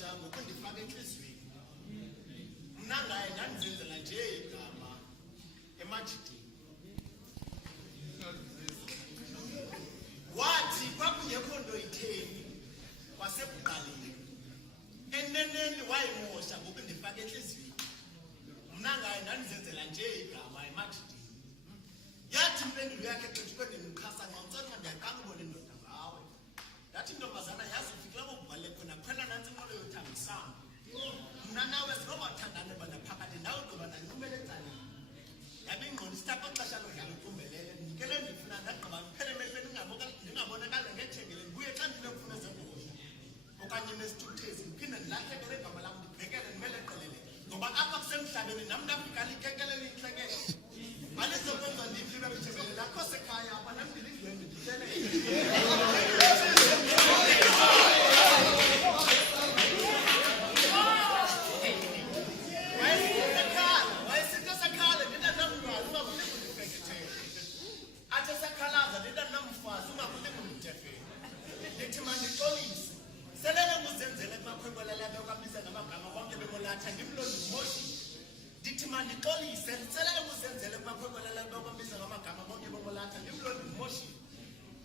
wayimosha ngokundifaka enhliziyweni. Mna ngaye ndandizenzela nje igama emajidini. Wathi kwakungekho nto itheni kwasekuqaleni. Eneneni wayimosha ngokundifaka enhliziyweni. Mna ngaye ndandizenzela nje igama emajidini. Yathi impendulo yakhe xeshikwe ndimxhasa nxa ndiyaqala ubona indoda ngawe. Ndathi intombazana yazi ufikela kokubhale khona khwela nantsi inqwelo yothambisana. Mna nawe sinobathandane banaphakade ndawo gqiba ndanqumele ecaleni. Yabe ingqondo isitapha xesha lodlala uphumelele ndikele ndifuna ndagqiba ndiphele emehlweni ndingabonakali ngethengele ndibuye xa ndinokufuna ezokudla okanye nesithukuthezi ndiphinde ndilahlekele igama lam ndibhekele ndimele qelele ngoba apha kusemhlabeni nam ndafika likhekelele intlekele. Alizokwenza ndiphiwe mthebele lakho sekhaya apha nam ndilidlwembe ndihlelele. Ndixolise ndiselele kuzenzele kumakhwenkwelela bekwambiza ngamagama bonke bomolatha ndimlondi moshi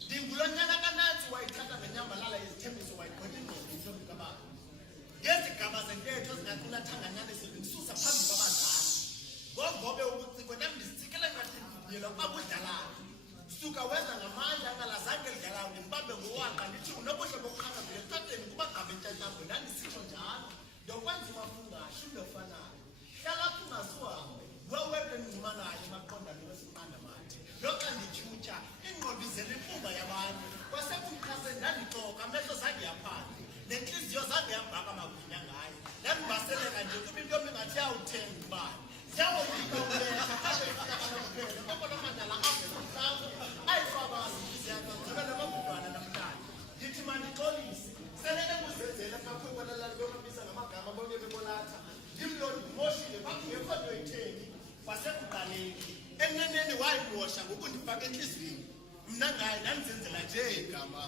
ndingulo nyaka kanantsi wayithatha ngenyambalala izithembiso wayigqotha ingqondo intombi kababa ngezigaba zentetho ezingaqulathanga nyani zindisusa phambi kwabadlali ngogobe ubucikwe nam ndisitsikele ngadindiyelwa kwabudlalayo suka wenza ngamandla angalazange lidlalayo ndimbambe ngowaqa ndithi unobuhle bokuqhakazela ethateni kuba ngabe ntyantambo ndandisitsho njalo ndokwenza imafungasho indofanayo hlala kungazihambe wewebe ndingumanayo emaqondane wesinqanda mathi loxa ndityhutyha ingqondizela imfumba yabantu kwasekuqhase ndandixoka amehlo zange yaphandle nentliziyo zange yambhaka magwinya ngayo ndandibaseleka nje kuba intombi ngathi yawuthenga ubani ziyawolika uletha abe ifakanakuphela koko lomanyala avelomhlawumbe ayifabazi iziyananzela namabhudwana namhlanje ndithi mandixolise selele kuzenzela kumakhwenkwelela bekwamisa ngamagama bonke bemolatha ndimlondi moshile kwakungekho nto itheni kwasekuqaleni eneneni wayimosha ngokundifaka enhliziyweni mna ngaye ndandizenzela nje igama